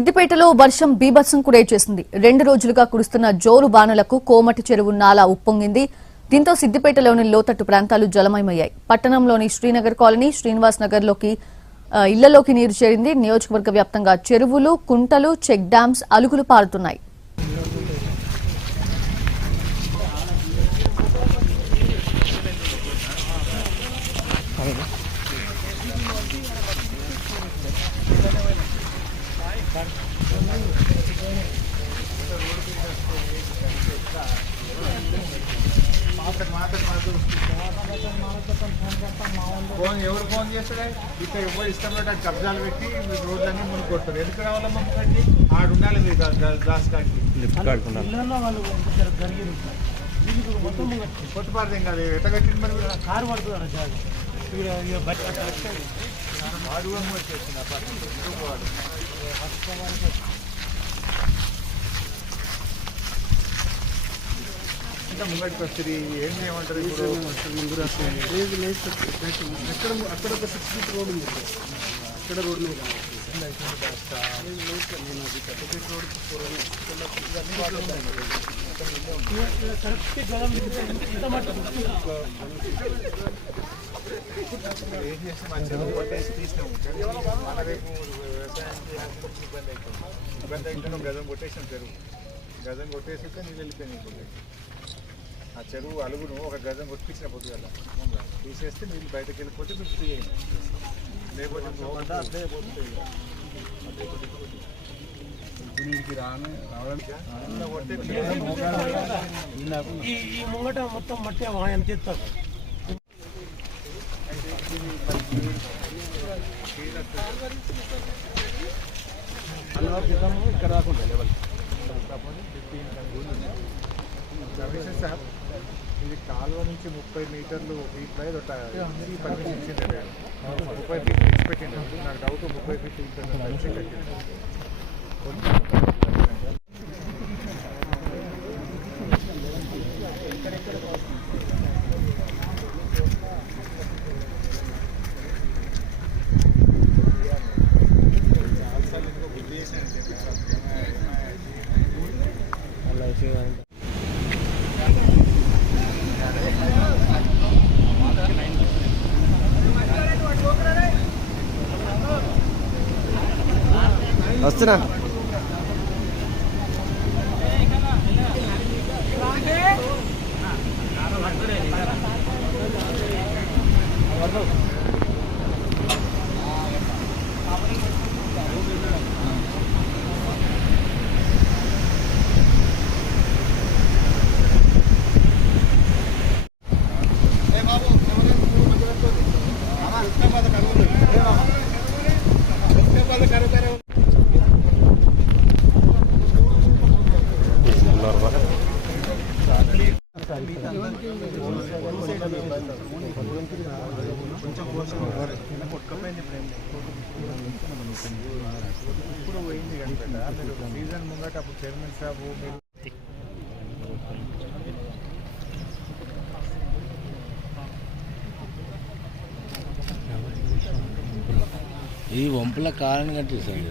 సిద్దిపేటలో వర్షం బీభత్సం కురేచేసింది రెండు రోజులుగా కురుస్తున్న జోరు బాణలకు కోమటి చెరువు నాలా ఉప్పొంగింది. దీంతో సిద్దిపేటలోని లోతట్టు ప్రాంతాలు జలమయమయ్యాయి. పట్టణంలోని శ్రీనగర్ కాలనీ శ్రీనివాస్ నగర్లోకి ఇళ్ళలోకి నీరు చేరింది. నియోజకవర్గ వ్యాప్తంగా చెరువులు కుంటలు చెక్ డ్యామ్స్ అలుగులు పారుతున్నాయి. ఫోన్ ఎవరు ఫోన్ చేస్తాడే ఇక్కడ ఎవరు ఇష్టం పెట్టా కబ్జాలు పెట్టి మీరు రోడ్లన్నీ మునుగు కొడతారు ఎందుకు రావాలమ్మా ముఖండి ఆడు ఉండాలి మీరు దాచుకోవడానికి కొత్త పారది ఏం కాదు ఎట్ట కట్టింది మరి? కారు వాడు కూడా వచ్చేసింది ఆ పార్టీ. ఇంకొక వాడు. ఇంకా ముంగటికి వస్తుంది ఏం చేయమంటారు ఇప్పుడు అక్కడ అక్కడ ఒక సిక్స్ ఫీట్ రోడ్ ఉంది అక్కడ రోడ్ మీద కరెక్ట్ గలం కొట్టేసి తీసినాము మన రేపు వ్యవసాయానికి ఇబ్బంది అవుతుంది ఇబ్బంది అయితే గజం కొట్టేసాం చెరువు గజం కొట్టేసాక నీళ్ళు వెళ్ళిపోయినాయి ఆ చెరువు అలుగును ఒక గజం కొట్టించిన పొద్దుగల తీసేస్తే నీళ్ళు బయటకు వెళ్ళిపోతే మీకు ఫ్రీ అయింది లేకపోతే అట్లే పోతుంది ఈ ముంగట మొత్తం మట్టి ఎంత చేస్తారు ఇక్కడ రాకుండా లెవెల్ రమేష్ సార్ ఇది కాలువ నుంచి ముప్పై మీటర్లు ఫీట్ పై ఒక పర్మిషన్ ఇచ్చిండే ముప్పై ఫీట్ ఇచ్చి పెట్టిండు నాకు డౌట్ ముప్పై ఫీట్ ఇంటర్ కలిసి కట్టిండు వస్తున్నా ఇప్పుడు పోయింది కనుక మీరు సీజన్ ముంగట అప్పుడు చైర్మన్ సాబు మీరు ఈ వంపుల కారణం కట్టిస్తాడు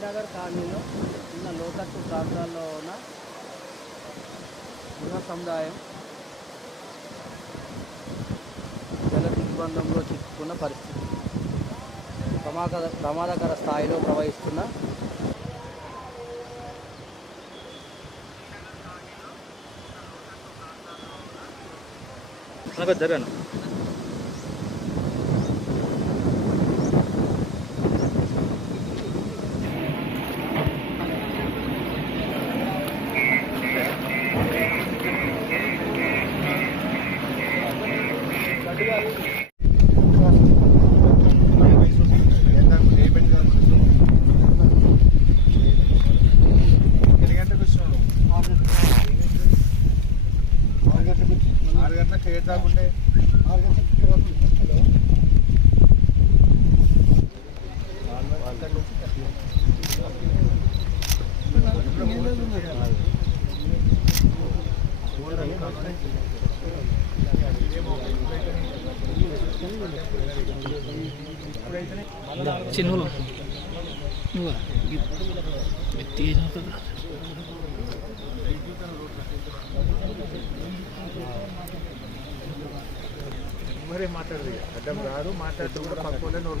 శ్రీనగర్ కాలనీలో ఉన్న లోతట్టు ప్రాంతాల్లో ఉన్న గృహ సముదాయం జల దిగ్బంధంలో చిక్కుకున్న పరిస్థితి. ప్రమాద ప్రమాదకర స్థాయిలో ప్రవహిస్తున్న జరగను. చిన్నలో నువ్వు? మరే మాట్లాడదు అడ్డం రాదు మాట్లాడుతూ కూడా పక్కనే నోరు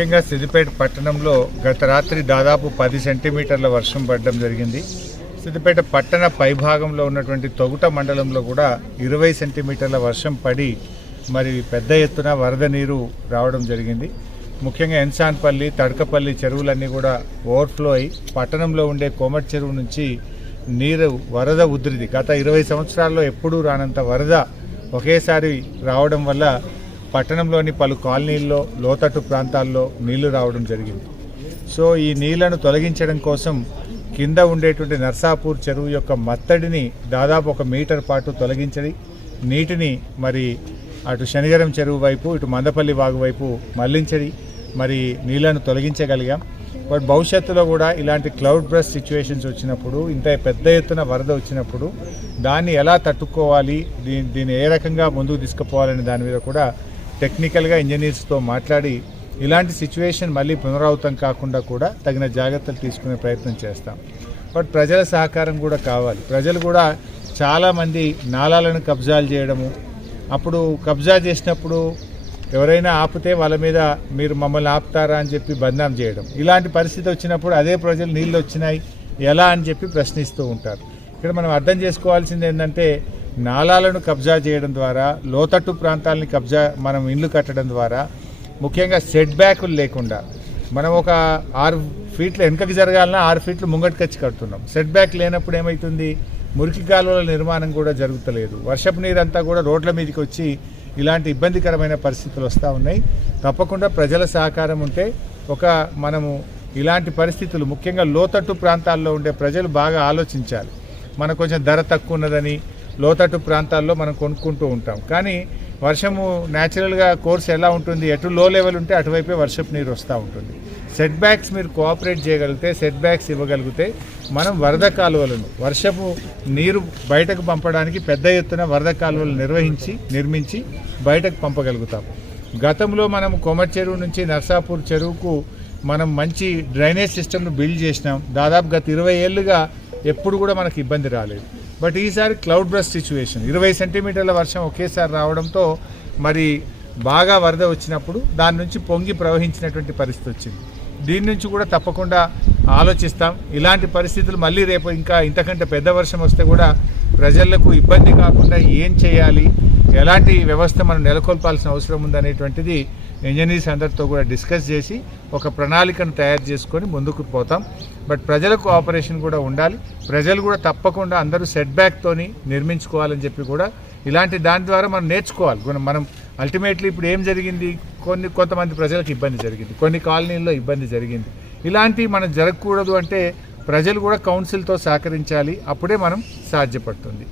ముఖ్యంగా సిద్దిపేట పట్టణంలో గత రాత్రి దాదాపు పది సెంటీమీటర్ల వర్షం పడడం జరిగింది. సిద్దిపేట పట్టణ పైభాగంలో ఉన్నటువంటి తొగుట మండలంలో కూడా ఇరవై సెంటీమీటర్ల వర్షం పడి మరి పెద్ద ఎత్తున వరద నీరు రావడం జరిగింది. ముఖ్యంగా ఎన్సాన్పల్లి తడకపల్లి చెరువులన్నీ కూడా ఓవర్ఫ్లో అయి పట్టణంలో ఉండే కోమటి చెరువు నుంచి నీరు వరద ఉధృతి గత ఇరవై సంవత్సరాల్లో ఎప్పుడూ రానంత వరద ఒకేసారి రావడం వల్ల పట్టణంలోని పలు కాలనీల్లో లోతట్టు ప్రాంతాల్లో నీళ్ళు రావడం జరిగింది. సో ఈ నీళ్ళను తొలగించడం కోసం కింద ఉండేటువంటి నర్సాపూర్ చెరువు యొక్క మత్తడిని దాదాపు ఒక మీటర్ పాటు తొలగించడి నీటిని మరి అటు శనిగరం చెరువు వైపు ఇటు మందపల్లి వాగు వైపు మళ్ళించడి మరి నీళ్ళను తొలగించగలిగాం. బట్ భవిష్యత్తులో కూడా ఇలాంటి క్లౌడ్ బ్రష్ సిచ్యువేషన్స్ వచ్చినప్పుడు ఇంత పెద్ద ఎత్తున వరద వచ్చినప్పుడు దాన్ని ఎలా తట్టుకోవాలి దీని దీన్ని ఏ రకంగా ముందుకు తీసుకుపోవాలనే దాని మీద కూడా టెక్నికల్గా ఇంజనీర్స్తో మాట్లాడి ఇలాంటి సిచ్యువేషన్ మళ్ళీ పునరావృతం కాకుండా కూడా తగిన జాగ్రత్తలు తీసుకునే ప్రయత్నం చేస్తాం. బట్ ప్రజల సహకారం కూడా కావాలి. ప్రజలు కూడా చాలామంది నాళాలను కబ్జాలు చేయడము అప్పుడు కబ్జా చేసినప్పుడు ఎవరైనా ఆపితే వాళ్ళ మీద మీరు మమ్మల్ని ఆపుతారా అని చెప్పి బదనాం చేయడం. ఇలాంటి పరిస్థితి వచ్చినప్పుడు అదే ప్రజలు నీళ్ళు వచ్చినాయి ఎలా అని చెప్పి ప్రశ్నిస్తూ ఉంటారు. ఇక్కడ మనం అర్థం చేసుకోవాల్సింది ఏంటంటే నాలాలను కబ్జా చేయడం ద్వారా లోతట్టు ప్రాంతాలని కబ్జా మనం ఇల్లు కట్టడం ద్వారా ముఖ్యంగా సెట్ బ్యాకులు లేకుండా మనం ఒక ఆరు ఫీట్లు వెనుకకి జరగాలన్నా ఆరు ఫీట్లు ముంగటికి వచ్చి కడుతున్నాం. సెట్ బ్యాక్ లేనప్పుడు ఏమవుతుంది మురికి కాలువల నిర్మాణం కూడా జరుగుతలేదు. వర్షపు నీరంతా కూడా రోడ్ల మీదకి వచ్చి ఇలాంటి ఇబ్బందికరమైన పరిస్థితులు వస్తూ ఉన్నాయి. తప్పకుండా ప్రజల సహకారం ఉంటే ఒక మనము ఇలాంటి పరిస్థితులు ముఖ్యంగా లోతట్టు ప్రాంతాల్లో ఉండే ప్రజలు బాగా ఆలోచించాలి. మనకు కొంచెం ధర తక్కువ ఉన్నదని లోతట్టు ప్రాంతాల్లో మనం కొనుక్కుంటూ ఉంటాం. కానీ వర్షము న్యాచురల్గా కోర్స్ ఎలా ఉంటుంది ఎటు లో లెవెల్ ఉంటే అటువైపే వర్షపు నీరు వస్తూ ఉంటుంది. సెట్ బ్యాక్స్ మీరు కోఆపరేట్ చేయగలిగితే సెట్ బ్యాక్స్ ఇవ్వగలిగితే మనం వరద కాలువలను వర్షపు నీరు బయటకు పంపడానికి పెద్ద ఎత్తున వరద కాలువలు నిర్వహించి నిర్మించి బయటకు పంపగలుగుతాం. గతంలో మనం కొమర్ చెరువు నుంచి నర్సాపూర్ చెరువుకు మనం మంచి డ్రైనేజ్ సిస్టమ్ను బిల్డ్ చేసినాం. దాదాపు గత ఇరవై ఏళ్ళుగా ఎప్పుడు కూడా మనకి ఇబ్బంది రాలేదు. బట్ ఈసారి క్లౌడ్ బ్రస్ సిచ్యువేషన్. ఇరవై సెంటీమీటర్ల వర్షం ఒకేసారి రావడంతో మరి బాగా వరద వచ్చినప్పుడు దాని నుంచి పొంగి ప్రవహించినటువంటి పరిస్థితి వచ్చింది. దీని నుంచి కూడా తప్పకుండా ఆలోచిస్తాం. ఇలాంటి పరిస్థితులు మళ్ళీ రేపు ఇంకా ఇంతకంటే పెద్ద వర్షం వస్తే కూడా ప్రజలకు ఇబ్బంది కాకుండా ఏం చేయాలి? ఎలాంటి వ్యవస్థ మనం నెలకొల్పాల్సిన అవసరం ఉందనేటువంటిది ఇంజనీర్స్ అందరితో కూడా డిస్కస్ చేసి ఒక ప్రణాళికను తయారు చేసుకొని ముందుకు పోతాం. బట్ ప్రజలకు ఆపరేషన్ కూడా ఉండాలి. ప్రజలు కూడా తప్పకుండా అందరూ సెట్ బ్యాక్తోని నిర్మించుకోవాలని చెప్పి కూడా ఇలాంటి దాని ద్వారా మనం నేర్చుకోవాలి. మనం- అల్టిమేట్లీ ఇప్పుడు ఏం జరిగింది? కొన్ని కొంతమంది ప్రజలకు ఇబ్బంది జరిగింది. కొన్ని కాలనీల్లో ఇబ్బంది జరిగింది. ఇలాంటివి మనం జరగకూడదు అంటే ప్రజలు కూడా కౌన్సిల్తో సహకరించాలి. అప్పుడే మనం సాధ్యపడుతుంది.